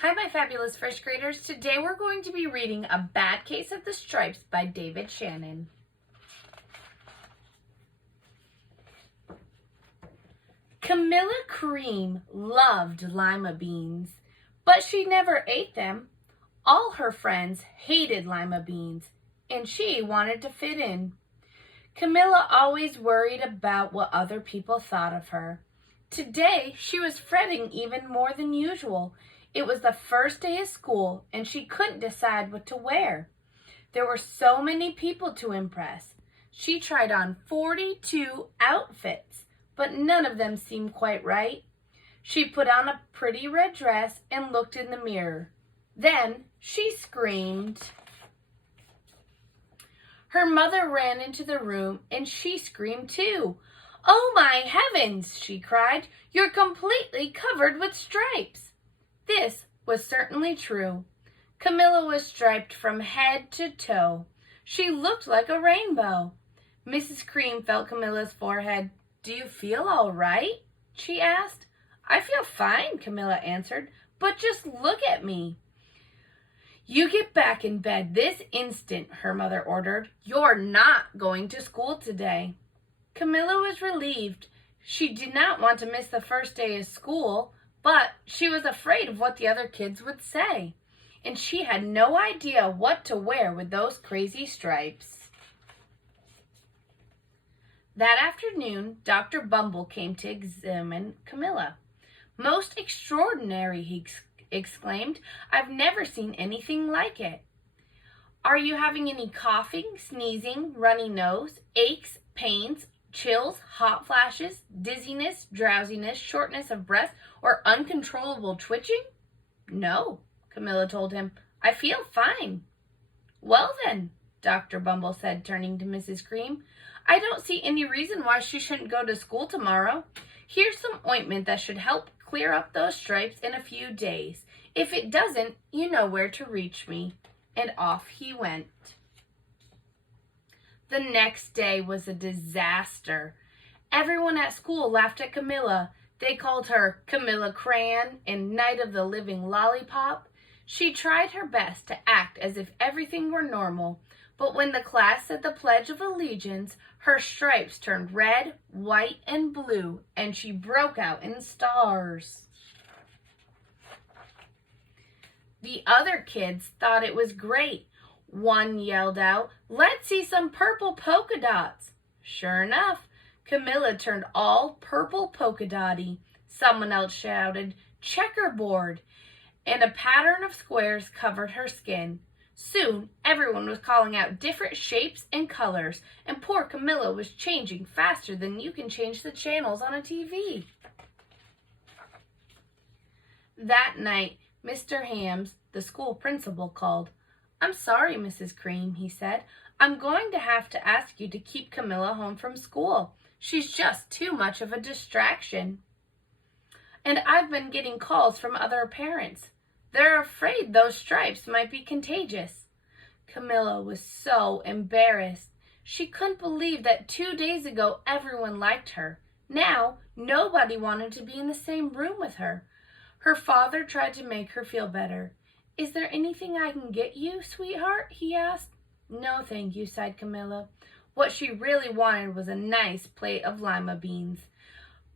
Hi, my fabulous first graders. Today we're going to be reading A Bad Case of the Stripes by David Shannon. Camilla Cream loved lima beans, but she never ate them. All her friends hated lima beans, and she wanted to fit in. Camilla always worried about what other people thought of her. Today she was fretting even more than usual. It was the first day of school, and she couldn't decide what to wear. There were so many people to impress. She tried on 42 outfits, but none of them seemed quite right. She put on a pretty red dress and looked in the mirror. Then she screamed. Her mother ran into the room, and she screamed too. "Oh, my heavens!" she cried. "You're completely covered with stripes." This was certainly true. Camilla was striped from head to toe. She looked like a rainbow. Mrs. Cream felt Camilla's forehead. "Do you feel all right?" she asked. "I feel fine," Camilla answered, "but just look at me." "You get back in bed this instant," her mother ordered. "You're not going to school today." Camilla was relieved. She did not want to miss the first day of school, but she was afraid of what the other kids would say, and she had no idea what to wear with those crazy stripes. That afternoon, Dr. Bumble came to examine Camilla. "Most extraordinary," he exclaimed. "I've never seen anything like it. Are you having any coughing, sneezing, runny nose, aches, pains, chills, hot flashes, dizziness, drowsiness, shortness of breath, or uncontrollable twitching?" "No," Camilla told him. "I feel fine." "Well then," Dr. Bumble said, turning to Mrs. Cream, "I don't see any reason why she shouldn't go to school tomorrow. Here's some ointment that should help clear up those stripes in a few days. If it doesn't, you know where to reach me." And off he went. The next day was a disaster. Everyone at school laughed at Camilla. They called her Camilla Crayon and Night of the Living Lollipop. She tried her best to act as if everything were normal, but when the class said the Pledge of Allegiance, her stripes turned red, white, and blue, and she broke out in stars. The other kids thought it was great. One yelled out, "Let's see some purple polka dots." Sure enough, Camilla turned all purple polka dotty. Someone else shouted, "Checkerboard," and a pattern of squares covered her skin. Soon, everyone was calling out different shapes and colors, and poor Camilla was changing faster than you can change the channels on a TV. That night, Mr. Hams, the school principal, called. "I'm sorry, Mrs. Cream," he said. "I'm going to have to ask you to keep Camilla home from school. She's just too much of a distraction." "And I've been getting calls from other parents. They're afraid those stripes might be contagious." Camilla was so embarrassed. She couldn't believe that 2 days ago everyone liked her. Now, nobody wanted to be in the same room with her. Her father tried to make her feel better. "Is there anything I can get you, sweetheart?" he asked. "No, thank you," sighed Camilla. What she really wanted was a nice plate of lima beans,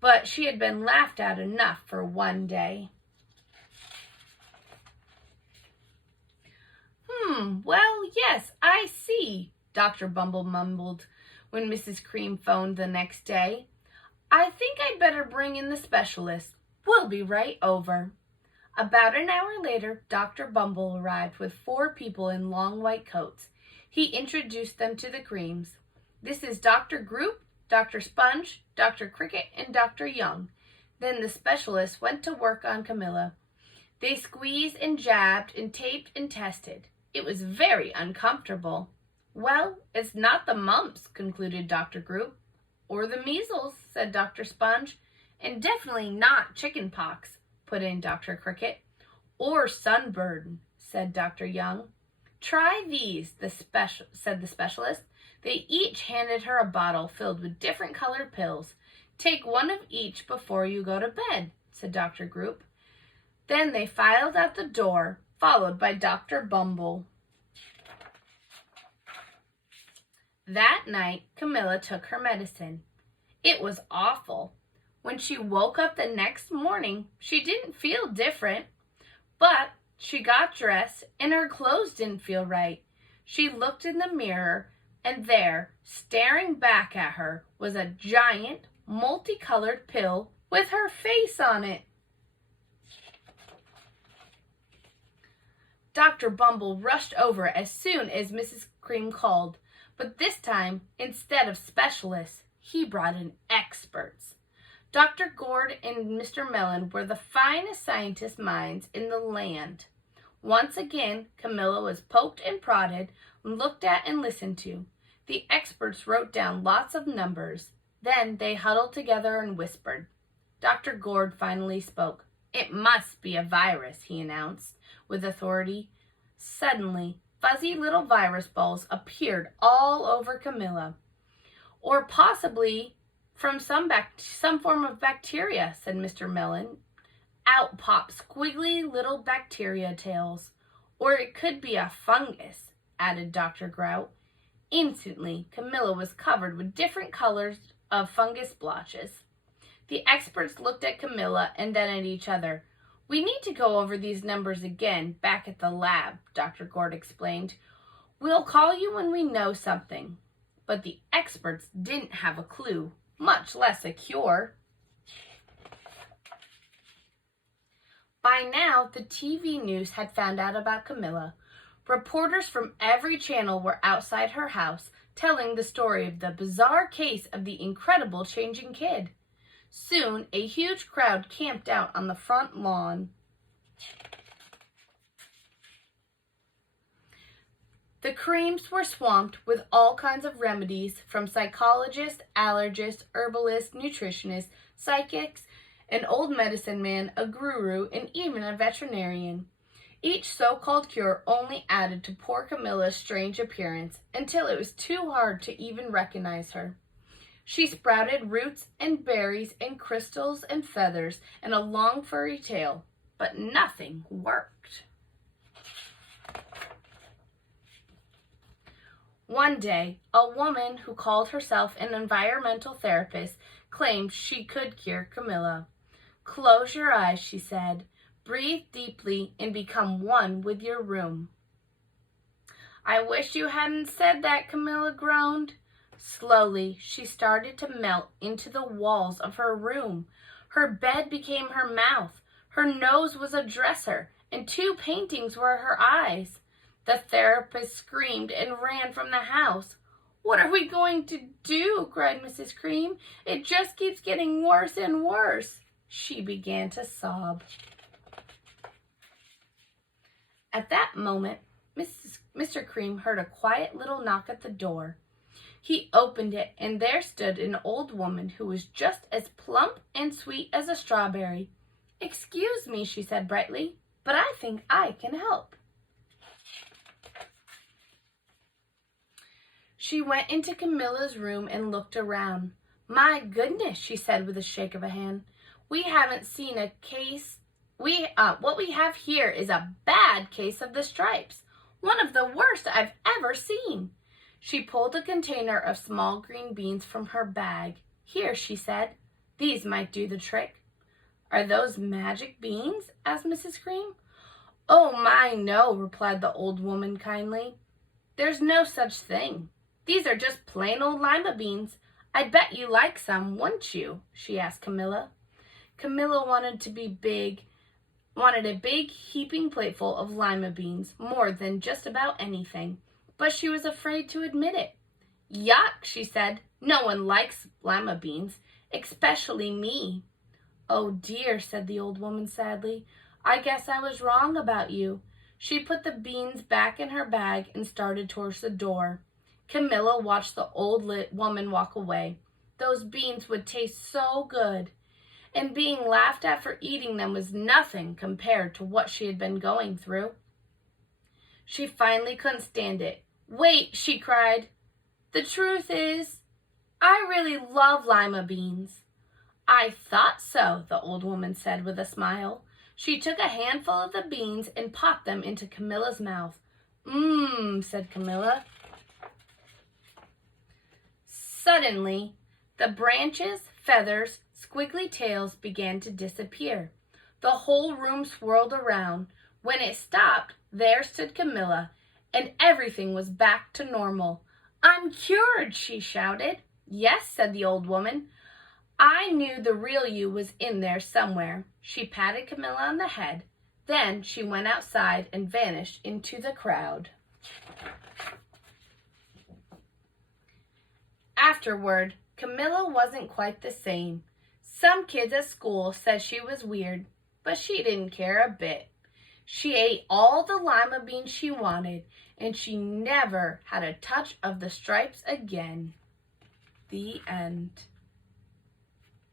but she had been laughed at enough for one day. Well, yes, I see," Dr. Bumble mumbled when Mrs. Cream phoned the next day. "I think I'd better bring in the specialist. We'll be right over." About an hour later, Dr. Bumble arrived with 4 people in long white coats. He introduced them to the Creams. "This is Dr. Group, Dr. Sponge, Dr. Cricket, and Dr. Young." Then the specialist went to work on Camilla. They squeezed and jabbed and taped and tested. It was very uncomfortable. "Well, it's not the mumps," concluded Dr. Group. "Or the measles," said Dr. Sponge. "And definitely not chicken pox," put in Dr. Cricket. "Or sunburn," said Dr. Young. "Try these," said the specialist. They each handed her a bottle filled with different colored pills. "Take one of each before you go to bed," said Dr. Group. Then they filed out the door, followed by Dr. Bumble. That night, Camilla took her medicine. It was awful. When she woke up the next morning, she didn't feel different, but she got dressed and her clothes didn't feel right. She looked in the mirror, and there, staring back at her, was a giant, multicolored pill with her face on it. Dr. Bumble rushed over as soon as Mrs. Cream called, but this time, instead of specialists, he brought in experts. Dr. Gord and Mr. Mellon were the finest scientist minds in the land. Once again, Camilla was poked and prodded, looked at and listened to. The experts wrote down lots of numbers. Then they huddled together and whispered. Dr. Gord finally spoke. "It must be a virus," he announced with authority. Suddenly, fuzzy little virus balls appeared all over Camilla. "Or possibly from some form of bacteria," said Mr. Mellon. Out popped squiggly little bacteria tails. "Or it could be a fungus," added Dr. Grout. Instantly, Camilla was covered with different colors of fungus blotches. The experts looked at Camilla and then at each other. "We need to go over these numbers again back at the lab," Dr. Gord explained. "We'll call you when we know something." But the experts didn't have a clue, much less a cure. By now, the TV news had found out about Camilla. Reporters from every channel were outside her house, telling the story of the bizarre case of the incredible changing kid. Soon, a huge crowd camped out on the front lawn. The Creams were swamped with all kinds of remedies from psychologists, allergists, herbalists, nutritionists, psychics, an old medicine man, a guru, and even a veterinarian. Each so-called cure only added to poor Camilla's strange appearance until it was too hard to even recognize her. She sprouted roots and berries and crystals and feathers and a long furry tail, but nothing worked. One day, a woman who called herself an environmental therapist claimed she could cure Camilla. "Close your eyes," she said. "Breathe deeply and become one with your room." "I wish you hadn't said that," Camilla groaned. Slowly, she started to melt into the walls of her room. Her bed became her mouth. Her nose was a dresser, and 2 paintings were her eyes. The therapist screamed and ran from the house. "What are we going to do?" cried Mrs. Cream. "It just keeps getting worse and worse." She began to sob. At that moment, Mr. Cream heard a quiet little knock at the door. He opened it, and there stood an old woman who was just as plump and sweet as a strawberry. "Excuse me," she said brightly, "but I think I can help." She went into Camilla's room and looked around. "My goodness," she said with a shake of a hand. "We haven't seen a case. What we have here is a bad case of the stripes. One of the worst I've ever seen." She pulled a container of small green beans from her bag. "Here," she said. "These might do the trick." "Are those magic beans?" asked Mrs. Cream. "Oh my, no," replied the old woman kindly. "There's no such thing. These are just plain old lima beans. I'd bet you like some, wouldn't you?" she asked Camilla. Camilla wanted a big heaping plateful of lima beans more than just about anything, but she was afraid to admit it. "Yuck," she said. "No one likes lima beans, especially me." "Oh dear," said the old woman sadly. "I guess I was wrong about you." She put the beans back in her bag and started towards the door. Camilla watched the old woman walk away. Those beans would taste so good, and being laughed at for eating them was nothing compared to what she had been going through. She finally couldn't stand it. "Wait," she cried. "The truth is, I really love lima beans." "I thought so," the old woman said with a smile. She took a handful of the beans and popped them into Camilla's mouth. Mmm, said Camilla. Suddenly, the branches, feathers, squiggly tails began to disappear. The whole room swirled around. When it stopped, there stood Camilla, and everything was back to normal. I'm cured, she shouted. Yes, said the old woman. I knew the real you was in there somewhere. She patted Camilla on the head. Then she went outside and vanished into the crowd. Afterward, Camilla wasn't quite the same. Some kids at school said she was weird, but she didn't care a bit. She ate all the lima beans she wanted, and she never had a touch of the stripes again. The end.